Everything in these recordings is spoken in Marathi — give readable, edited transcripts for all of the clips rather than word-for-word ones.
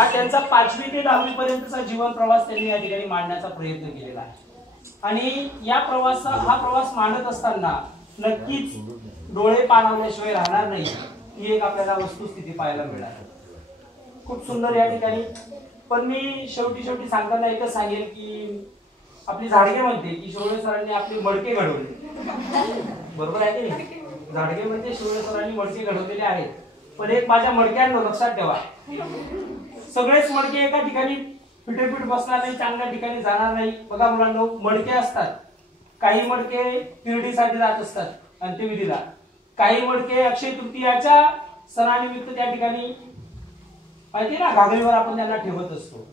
हा त्यांचा 5वी ते 10वी पर्यंतचा जीवन प्रवास त्यांनी या ठिकाणी मांडण्याचा प्रयत्न केलेला आहे। आणि हा प्रवास मांडत असताना नक्कीच डोळे पाणावल्याशिवाय राहणार नाही, ही एक आपल्याला वस्तुस्थिती पाहायला मिळाली। खूप सुंदर या ठिकाणी। पण मी शेवटी सांगताना एकच सांगेल की आपली झाडगे म्हणते की शिरोळे सरांनी आपले मडके घडवले, बरोबर आहे की नाही? झाडगे म्हणजे शिरोळे सरांनी मडके घडवलेले आहेत, पण एक माझ्या मडक्यांना लक्षात ठेवा, सगळेच मडके एका ठिकाणी फिटेफिट बसणार नाही, चांगल्या ठिकाणी जाणार नाही। बघा मुलांनो, मडके असतात, काही मडके तिरडीसाठी जात असतात अंत्यविधीला, काही मडके अक्षय तृतीयाच्या सणानिमित्त त्या ठिकाणी माहिती ना घागरीवर आपण त्यांना ठेवत असतो,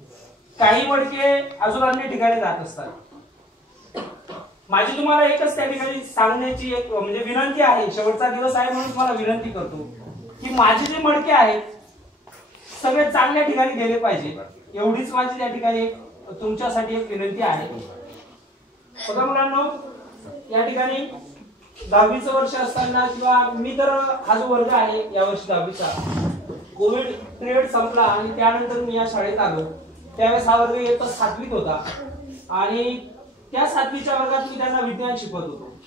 काही मडके अजून अन्य ठिकाणी जात असतात। माझी तुम्हाला एकच त्या ठिकाणी सांगण्याची एक म्हणजे विनंती आहे, शेवटचा दिवस आहे म्हणून तुम्हाला विनंती करतो की माझे जे मडके आहेत सगळे चांगल्या ठिकाणी गेले पाहिजे, एवढीच माझी त्या ठिकाणी तुमच्यासाठी एक विनंती आहे। बघा मुलांनो, या ठिकाणी 10वीचं वर्ष असताना किंवा मी तर हा जो वर्ग आहे यावर्षी 10वीचा, कोविड पिरियड संपला आणि त्यानंतर मी या शाळेत आलो, त्यावेळेस हा वर्ग इयत्ता 7वीत होता आणि त्या 7वीच्या वर्गात मी त्यांना विज्ञान शिकवत होतो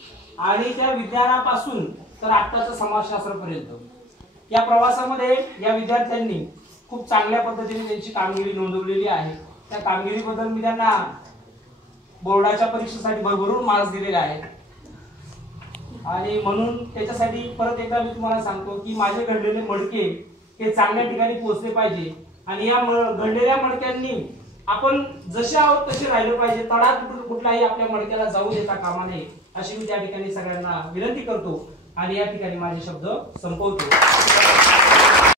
आणि त्या विज्ञानापासून तर आत्ताचं समाजशास्त्रापर्यंत या प्रवासामध्ये या विद्यार्थ्यांनी खूप चांगल्या पद्धतीने त्यांची कामगिरी नोंदवलेली आहे। त्या कामगिरीबद्दल मी त्यांना बोर्डाच्या परीक्षेसाठी भरभरून मार्क्स दिलेले आहेत आणि म्हणून त्याच्यासाठी परत एकदा मी तुम्हाला सांगतो की माझे घडलेले मडके हे चांगल्या ठिकाणी पोहोचले पाहिजे आणि या घडलेल्या मडक्यांनी आपण जसे आहोत तसे राहिले पाहिजे, तडा कुठलाही आपल्या मडक्याला जाऊ देता कामा नये, अशी मी त्या ठिकाणी सगळ्यांना विनंती करतो आणि या ठिकाणी माझे शब्द संपवतो।